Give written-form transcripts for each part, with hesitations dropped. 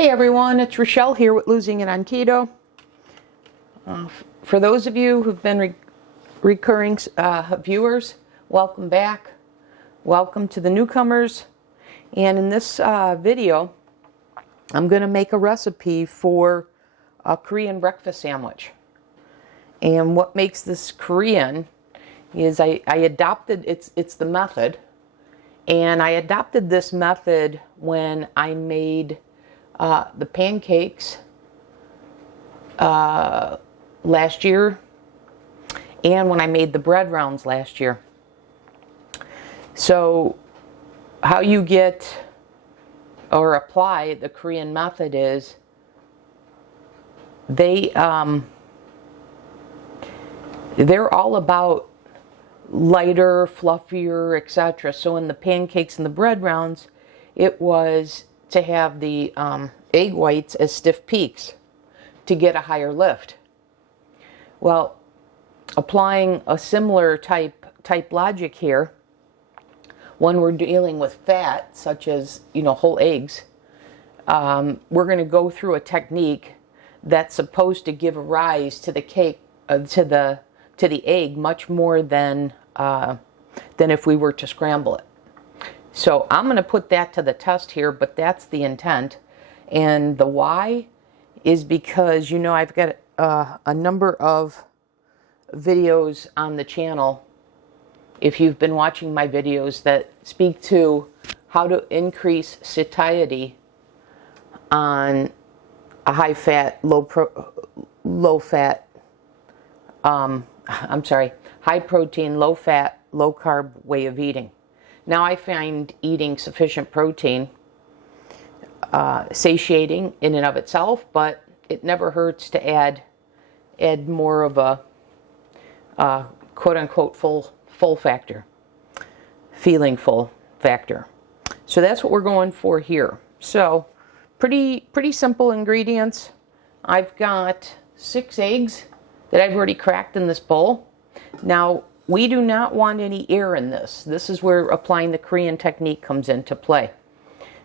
Hey everyone, it's Rochelle here with Losing It on Keto. For those of you who've been recurring viewers, welcome back. Welcome to the newcomers. And in this video, I'm going to make a recipe for a Korean breakfast sandwich. And what makes this Korean is I adopted, it's the method. And I adopted this method when I made the pancakes last year, and when I made the bread rounds last year. So how you get or apply the Korean method is they're all about lighter, fluffier, etc. So in the pancakes and the bread rounds, it was to have the egg whites as stiff peaks to get a higher lift. Well, applying a similar type logic here, when we're dealing with fat, such as whole eggs, we're going to go through a technique that's supposed to give a rise to the cake, to the egg, much more than if we were to scramble it. So I'm going to put that to the test here, but that's the intent. And the why is because, I've got a number of videos on the channel, if you've been watching my videos, that speak to how to increase satiety on a high-fat, high-protein, low-fat, low-carb way of eating. Now I find eating sufficient protein satiating in and of itself, but it never hurts to add more of a quote-unquote full factor, feeling full factor. So that's what we're going for here. So pretty simple ingredients. I've got 6 eggs that I've already cracked in this bowl. Now, we do not want any air in this. This is where applying the Korean technique comes into play.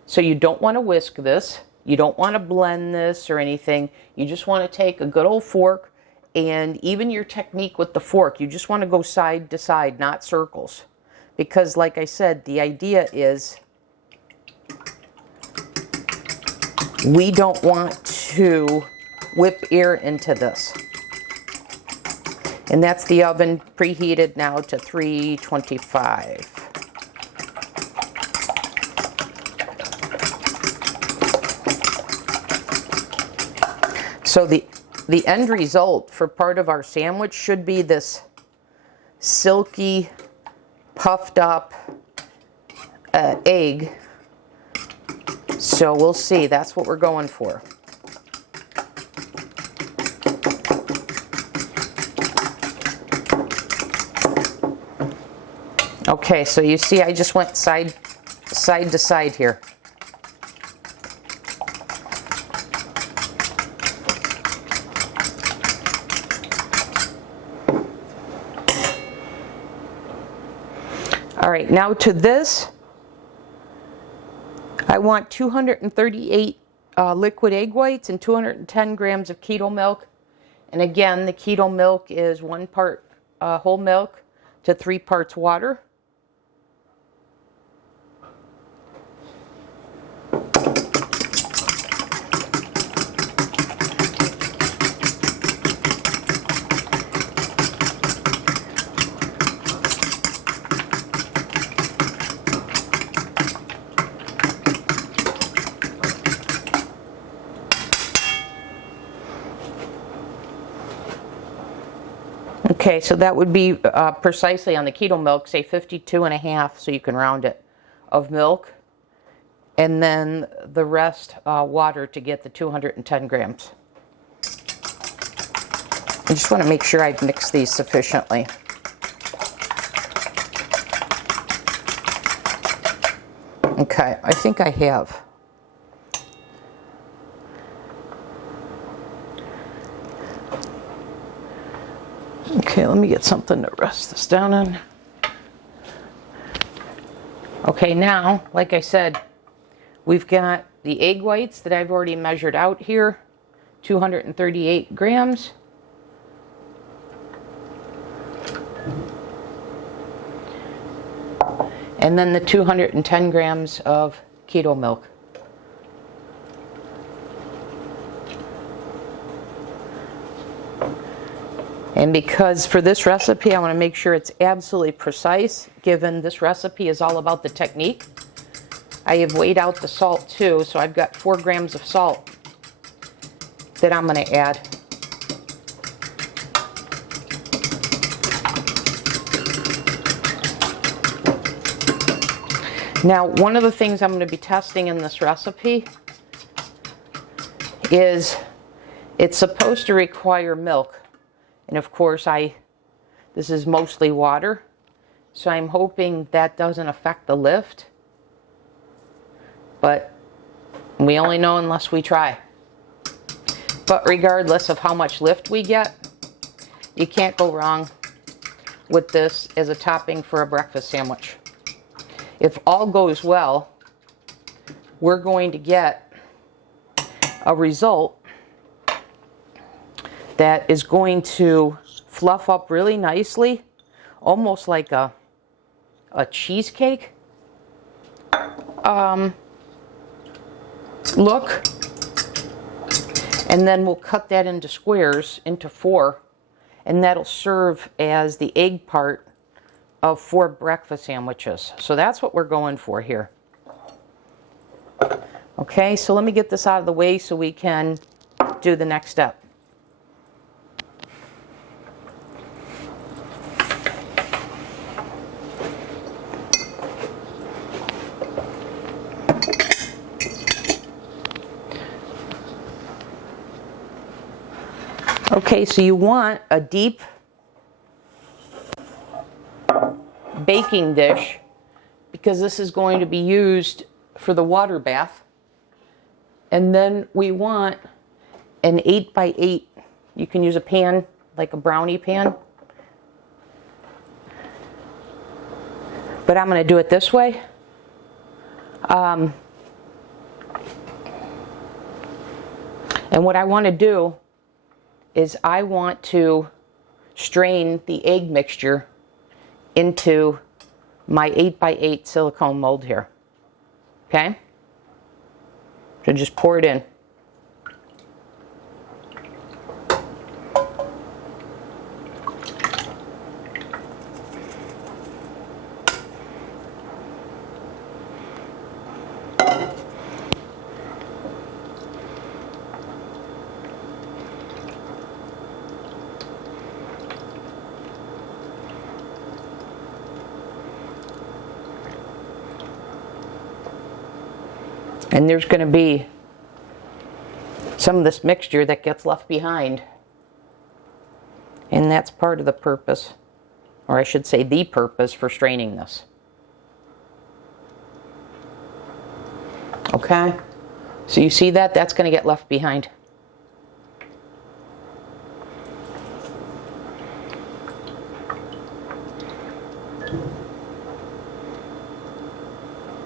So you don't want to whisk this. You don't want to blend this or anything. You just want to take a good old fork, and even your technique with the fork, you just want to go side to side, not circles. Because like I said, the idea is we don't want to whip air into this. And that's the oven preheated now to 325. So the end result for part of our sandwich should be this silky, puffed up egg. So we'll see. That's what we're going for. Okay, so you see I just went side to side here. All right, now to this, I want 238 liquid egg whites and 210 grams of keto milk. And again, the keto milk is 1 part whole milk to 3 parts water. Okay, so that would be precisely on the keto milk, say 52.5, so you can round it, of milk. And then the rest water to get the 210 grams. I just want to make sure I've mixed these sufficiently. Okay, I think I have. Okay, let me get something to rest this down on. Okay, now, like I said, we've got the egg whites that I've already measured out here, 238 grams. And then the 210 grams of keto milk. And because for this recipe, I want to make sure it's absolutely precise, given this recipe is all about the technique. I have weighed out the salt too, so I've got 4 grams of salt that I'm going to add. Now, one of the things I'm going to be testing in this recipe is it's supposed to require milk. And of course, this is mostly water, so I'm hoping that doesn't affect the lift. But we only know unless we try. But regardless of how much lift we get, you can't go wrong with this as a topping for a breakfast sandwich. If all goes well, we're going to get a result that is going to fluff up really nicely, almost like a cheesecake look. And then we'll cut that into squares, into 4, and that'll serve as the egg part of 4 breakfast sandwiches. So that's what we're going for here. Okay, so let me get this out of the way so we can do the next step. Okay, so you want a deep baking dish because this is going to be used for the water bath. And then we want an 8x8. You can use a pan, like a brownie pan. But I'm going to do it this way. And what I want to do is I want to strain the egg mixture into my 8x8 silicone mold here. Okay? So just pour it in. And there's going to be some of this mixture that gets left behind. And that's part of the purpose, or I should say the purpose for straining this. Okay? So you see that? That's going to get left behind.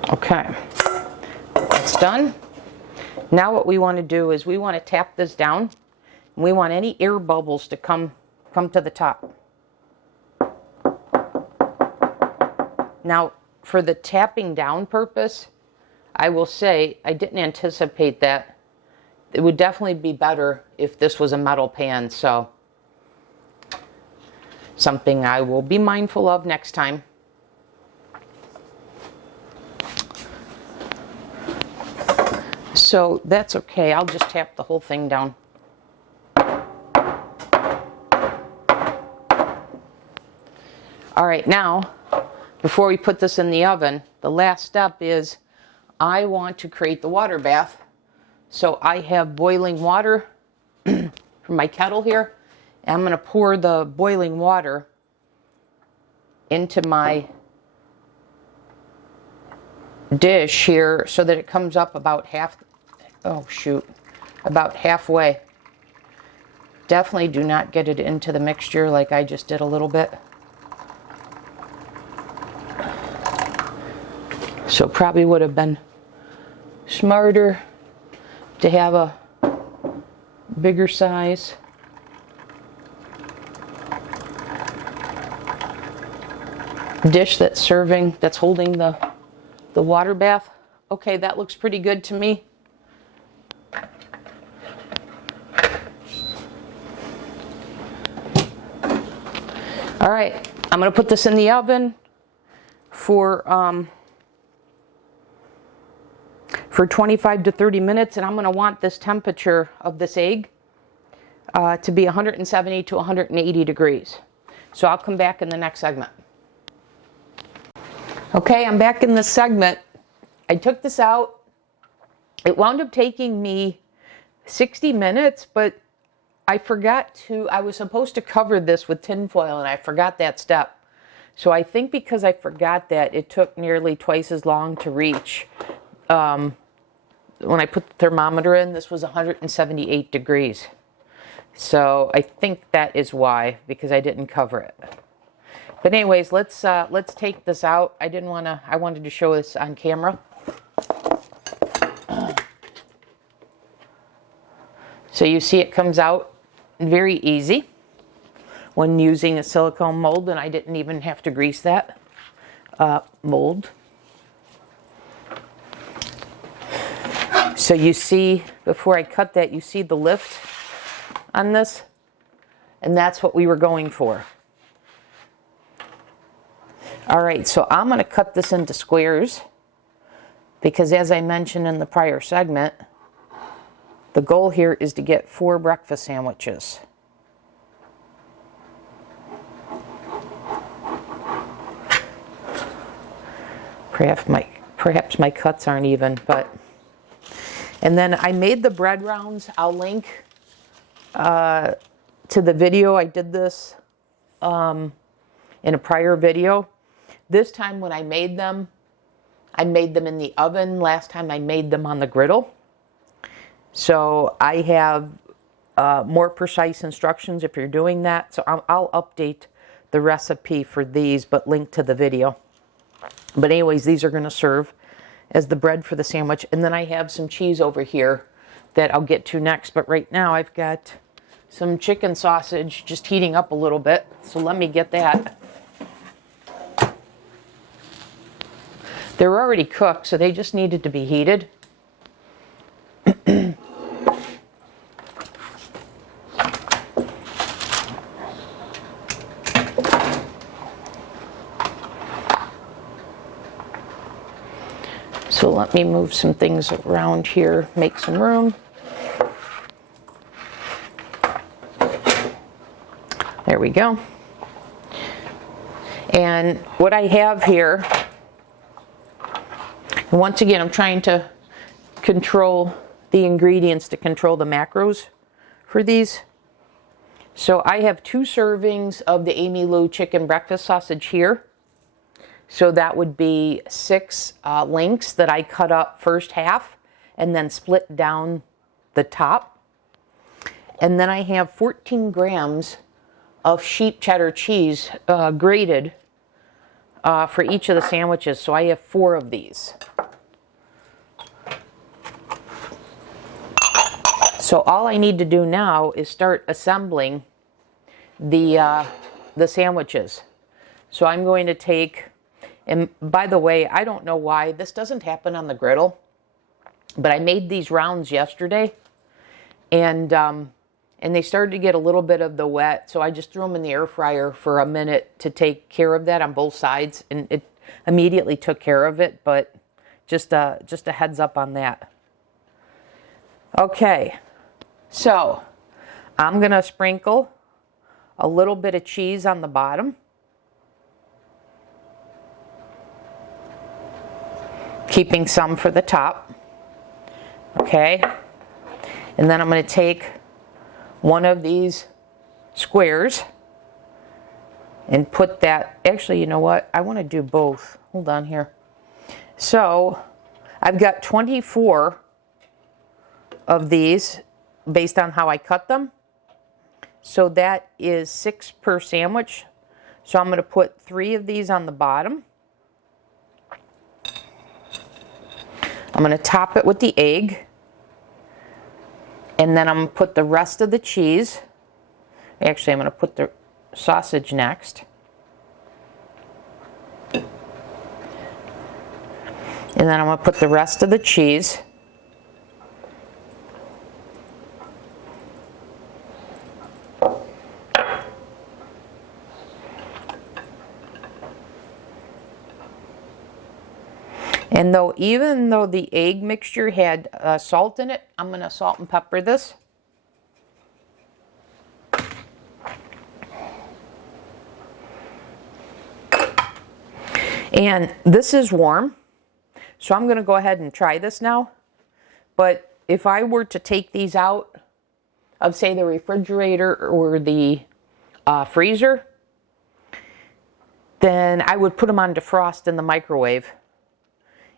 Okay. That's done. Now what we want to do is we want to tap this down, and we want any air bubbles to come to the top. Now for the tapping down purpose, I will say I didn't anticipate that. It would definitely be better if this was a metal pan, so something I will be mindful of next time. So that's okay, I'll just tap the whole thing down. All right, now, before we put this in the oven, the last step is I want to create the water bath. So I have boiling water from my kettle here. And I'm going to pour the boiling water into my dish here so that it comes up about about halfway. Definitely do not get it into the mixture like I just did a little bit. So probably would have been smarter to have a bigger size. Dish that's serving, that's holding the water bath. Okay, that looks pretty good to me. All right, I'm going to put this in the oven for 25 to 30 minutes, and I'm going to want this temperature of this egg to be 170 to 180 degrees. So I'll come back in the next segment. Okay, I'm back in this segment. I took this out. It wound up taking me 60 minutes, but I was supposed to cover this with tin foil, and I forgot that step. So I think because I forgot that, it took nearly twice as long to reach. When I put the thermometer in, this was 178 degrees. So I think that is why, because I didn't cover it. But anyways, let's take this out. I wanted to show this on camera. So you see it comes out very easy when using a silicone mold, and I didn't even have to grease that mold. So you see, before I cut that, you see the lift on this, and that's what we were going for. All right, so I'm going to cut this into squares because, as I mentioned in the prior segment, the goal here is to get 4 breakfast sandwiches. Perhaps my cuts aren't even, but... And then I made the bread rounds. I'll link to the video. I did this in a prior video. This time when I made them in the oven. Last time I made them on the griddle. So I have more precise instructions if you're doing that. So I'll update the recipe for these, but link to the video. But anyways, these are going to serve as the bread for the sandwich. And then I have some cheese over here that I'll get to next. But right now I've got some chicken sausage just heating up a little bit. So let me get that. They're already cooked, so they just needed to be heated. So let me move some things around here, make some room. There we go. And what I have here, once again, I'm trying to control the ingredients to control the macros for these. So I have 2 servings of the AmyLy Chicken Bkfst Sausage here. So that would be 6 links that I cut up first half and then split down the top. And then I have 14 grams of sheep cheddar cheese grated for each of the sandwiches. So I have 4 of these. So all I need to do now is start assembling the sandwiches. So I'm going to take, and by the way, I don't know why this doesn't happen on the griddle, but I made these rounds yesterday, and they started to get a little bit of the wet, so I just threw them in the air fryer for a minute to take care of that on both sides, and it immediately took care of it, but just a heads up on that. Okay, so I'm going to sprinkle a little bit of cheese on the bottom. Keeping some for the top. Okay, and then I'm going to take one of these squares and put that, actually, you know what? I want to do both. Hold on here. So I've got 24 of these based on how I cut them. So that is 6 per sandwich. So I'm going to put 3 of these on the bottom. I'm going to top it with the egg. And then I'm going to put the rest of the cheese. Actually, I'm going to put the sausage next. And then I'm going to put the rest of the cheese. And even though the egg mixture had salt in it, I'm going to salt and pepper this. And this is warm, so I'm going to go ahead and try this now. But if I were to take these out of, say, the refrigerator or the freezer, then I would put them on defrost in the microwave.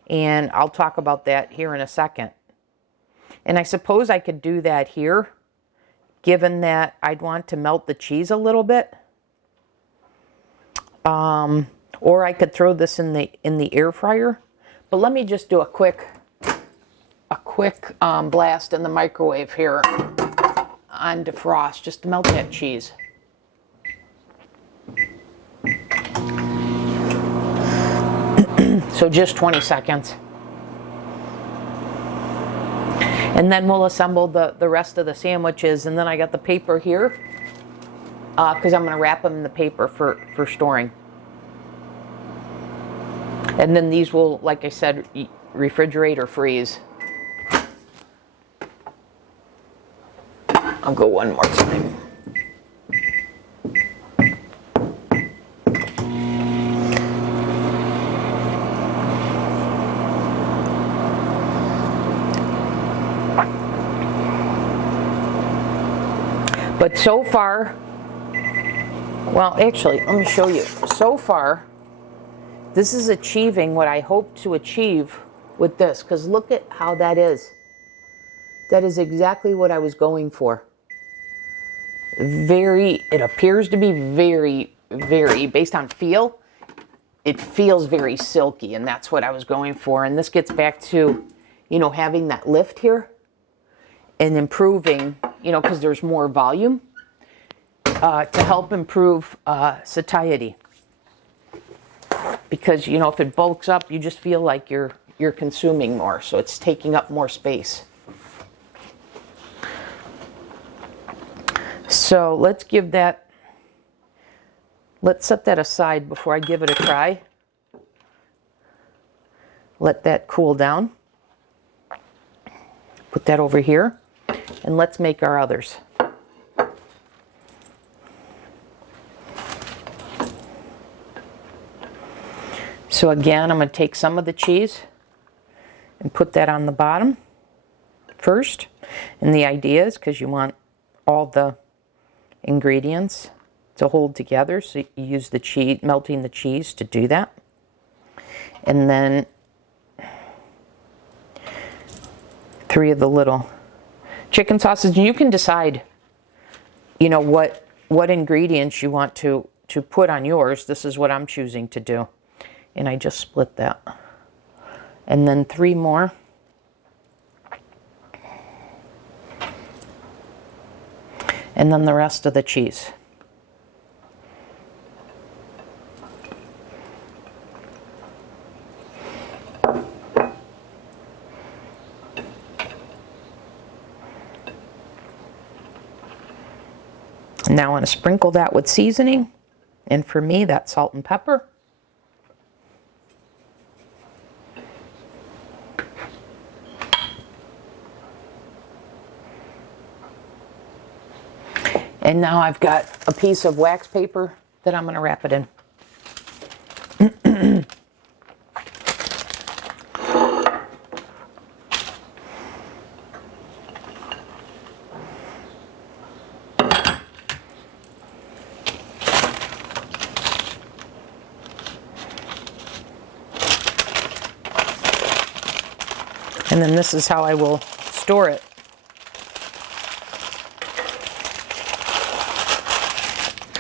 And I'll talk about that here in a second. And I suppose I could do that here, given that I'd want to melt the cheese a little bit. Or I could throw this in the air fryer. But let me just do a quick blast in the microwave here on defrost, just to melt that cheese. So just 20 seconds. And then we'll assemble the rest of the sandwiches. And then I got the paper here, because I'm going to wrap them in the paper for storing. And then these will, like I said, refrigerate or freeze. I'll go one more time. But so far, well, actually, let me show you. So far, this is achieving what I hope to achieve with this, because look at how that is. That is exactly what I was going for. It appears to be very, based on feel, it feels very silky, and that's what I was going for. And this gets back to, having that lift here and improving, because there's more volume, to help improve satiety. Because, if it bulks up, you just feel like you're consuming more, so it's taking up more space. So let's set that aside before I give it a try. Let that cool down. Put that over here, and let's make our others. So again, I'm going to take some of the cheese and put that on the bottom first. And the idea is because you want all the ingredients to hold together, so you use the cheese, melting the cheese to do that. And then 3 of the little chicken sausage. You can decide, what ingredients you want to put on yours. This is what I'm choosing to do. And I just split that. And then 3 more. And then the rest of the cheese. Now I want to sprinkle that with seasoning. And for me, that's salt and pepper. And now I've got a piece of wax paper that I'm going to wrap it in. And then this is how I will store it.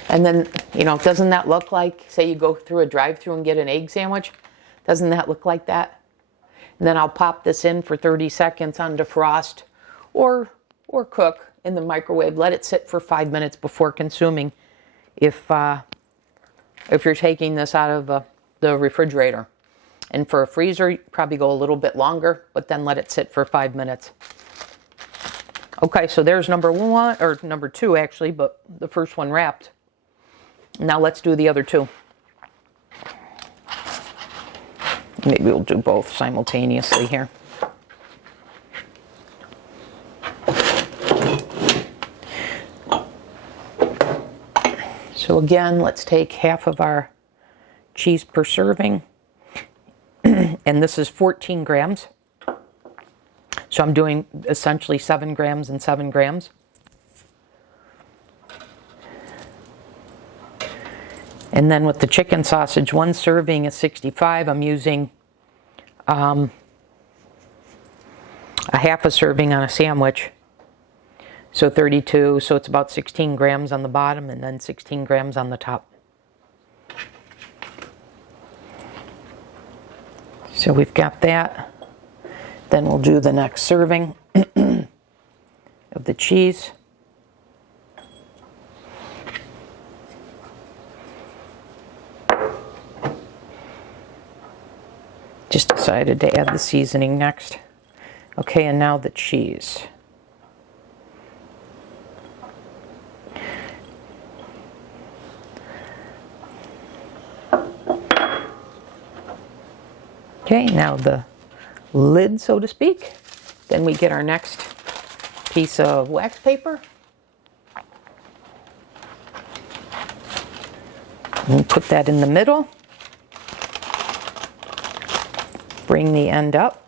And then, doesn't that look like, say you go through a drive-thru and get an egg sandwich? Doesn't that look like that? And then I'll pop this in for 30 seconds on defrost or cook in the microwave. Let it sit for 5 minutes before consuming if you're taking this out of the refrigerator. And for a freezer, you probably go a little bit longer, but then let it sit for 5 minutes. Okay, so there's number one, or number two actually, but the first one wrapped. Now let's do the other two. Maybe we'll do both simultaneously here. So again, let's take half of our cheese per serving. And this is 14 grams. So I'm doing essentially 7 grams and 7 grams. And then with the chicken sausage, one serving is 65. I'm using a half a serving on a sandwich. So 32, so it's about 16 grams on the bottom and then 16 grams on the top. So we've got that. Then we'll do the next serving of the cheese. Just decided to add the seasoning next. Okay, and now the cheese. Okay, now the lid, so to speak. Then we get our next piece of wax paper. And put that in the middle. Bring the end up.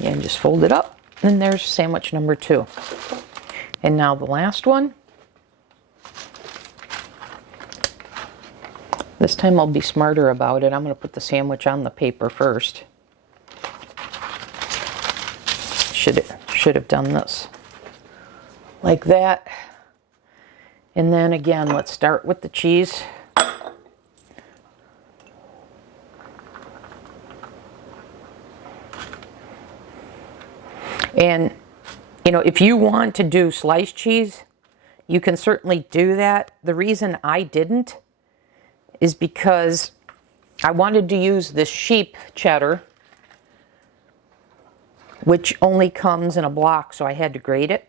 And just fold it up. And there's sandwich number 2. And now the last one. This time I'll be smarter about it. I'm going to put the sandwich on the paper first. Should have done this like that. And then again, let's start with the cheese. And, you know, if you want to do sliced cheese, you can certainly do that. The reason I didn't is because I wanted to use this sheep cheddar, which only comes in a block, so I had to grate it.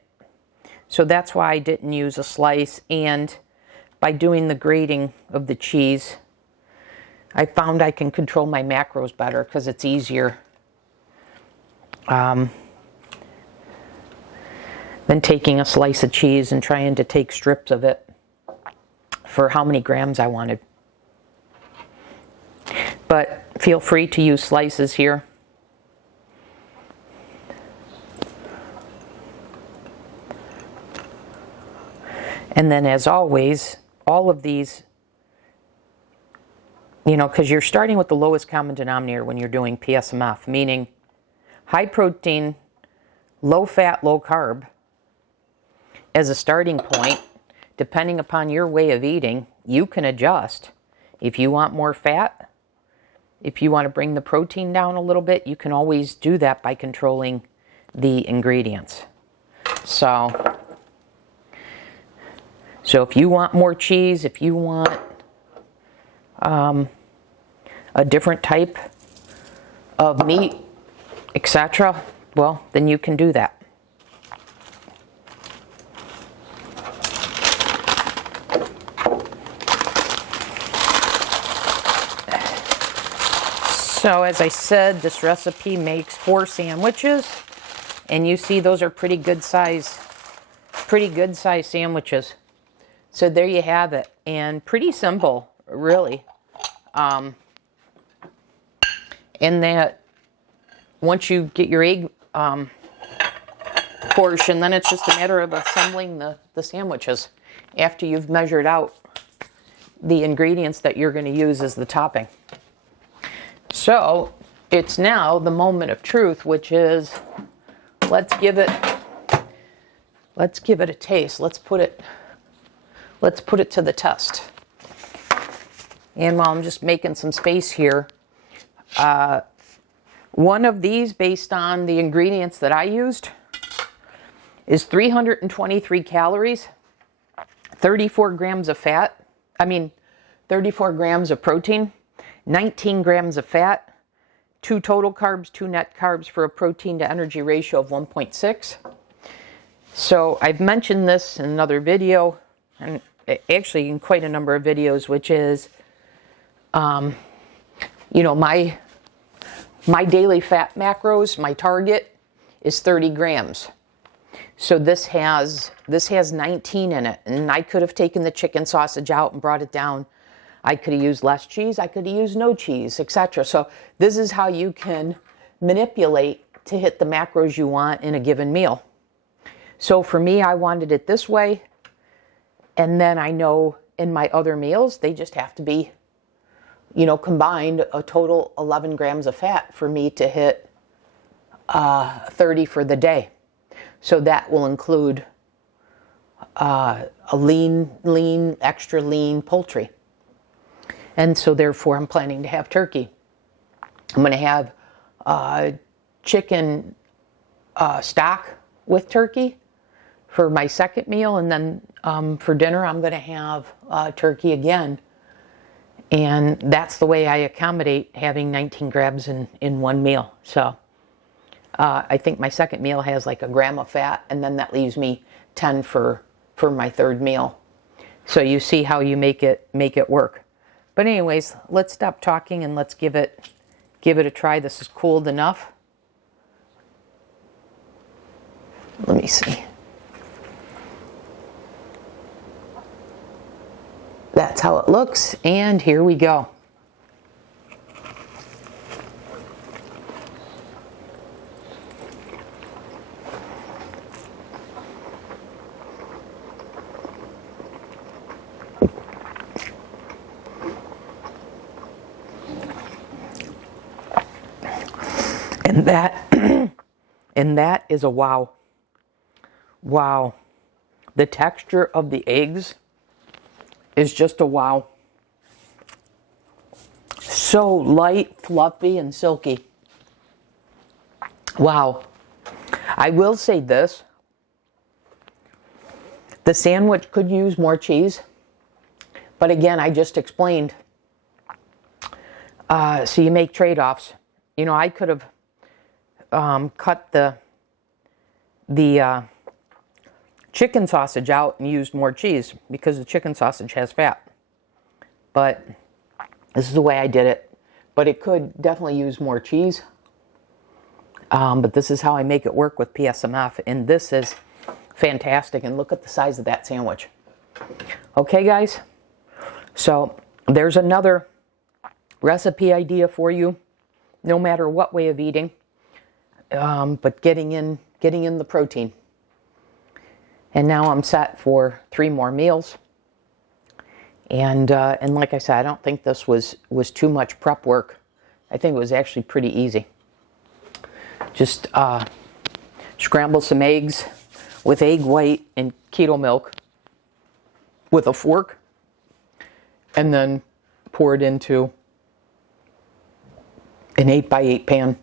So that's why I didn't use a slice, and by doing the grating of the cheese, I found I can control my macros better because it's easier than taking a slice of cheese and trying to take strips of it for how many grams I wanted. But feel free to use slices here. And then as always, all of these, you know, because you're starting with the lowest common denominator when you're doing PSMF, meaning high protein, low fat, low carb as a starting point. Depending upon your way of eating, you can adjust. If you want more fat, if you want to bring the protein down a little bit, you can always do that by controlling the ingredients. So if you want more cheese, if you want a different type of meat, etc., well, then you can do that. So as I said, this recipe makes 4 sandwiches, and you see those are pretty good size sandwiches. So there you have it, and pretty simple, really. In that, once you get your egg portion, then it's just a matter of assembling the sandwiches after you've measured out the ingredients that you're going to use as the topping. So it's now the moment of truth, which is let's give it a taste. Let's put it to the test. And while I'm just making some space here, one of these, based on the ingredients that I used, is 323 calories, 34 grams of fat. 34 grams of protein, 19 grams of fat, 2 total carbs, 2 net carbs, for a protein to energy ratio of 1.6. So I've mentioned this in another video, and actually in quite a number of videos, which is, you know, my daily fat macros, my target is 30 grams. So this has 19 in it, and I could have taken the chicken sausage out and brought it down. I could have used less cheese, I could have used no cheese, etc. So this is how you can manipulate to hit the macros you want in a given meal. So for me, I wanted it this way, and then I know in my other meals, they just have to be, you know, combined a total 11 grams of fat for me to hit 30 for the day. So that will include a lean, extra lean poultry. And so therefore I'm planning to have turkey. I'm going to have chicken stock with turkey for my second meal. And then for dinner, I'm going to have turkey again. And that's the way I accommodate having 19 grams in one meal. So I think my second meal has like a gram of fat, and then that leaves me 10 for my third meal. So you see how you make it work. But anyways, let's stop talking and let's give it a try. This is cooled enough. Let me see. That's how it looks, and here we go. And that is a wow. Wow. The texture of the eggs is just a wow. So light, fluffy, and silky. Wow. I will say this. The sandwich could use more cheese. But again, I just explained. So you make trade-offs. You know, I could have cut the chicken sausage out and used more cheese because the chicken sausage has fat. But this is the way I did it. But it could definitely use more cheese. But this is how I make it work with PSMF. And this is fantastic. And look at the size of that sandwich. Okay, guys? So there's another recipe idea for you, no matter what way of eating. But getting in the protein. And now I'm set for 3 more meals. And like I said, I don't think this was too much prep work. I think it was actually pretty easy. Just scramble some eggs with egg white and keto milk with a fork, and then pour it into an 8x8 pan.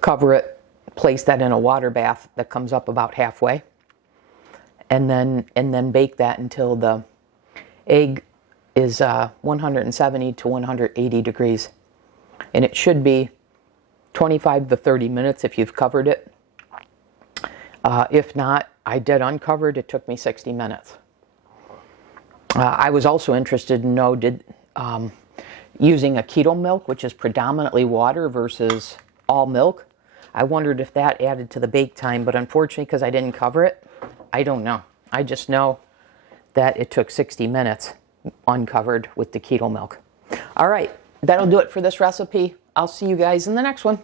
Cover it, place that in a water bath that comes up about halfway, and then bake that until the egg is 170 to 180 degrees. And it should be 25 to 30 minutes if you've covered it. If not, I did uncovered. It took me 60 minutes. I was also interested to know, using a keto milk, which is predominantly water versus all milk, I wondered if that added to the bake time, but unfortunately, because I didn't cover it, I don't know. I just know that it took 60 minutes uncovered with the keto milk. All right, that'll do it for this recipe. I'll see you guys in the next one.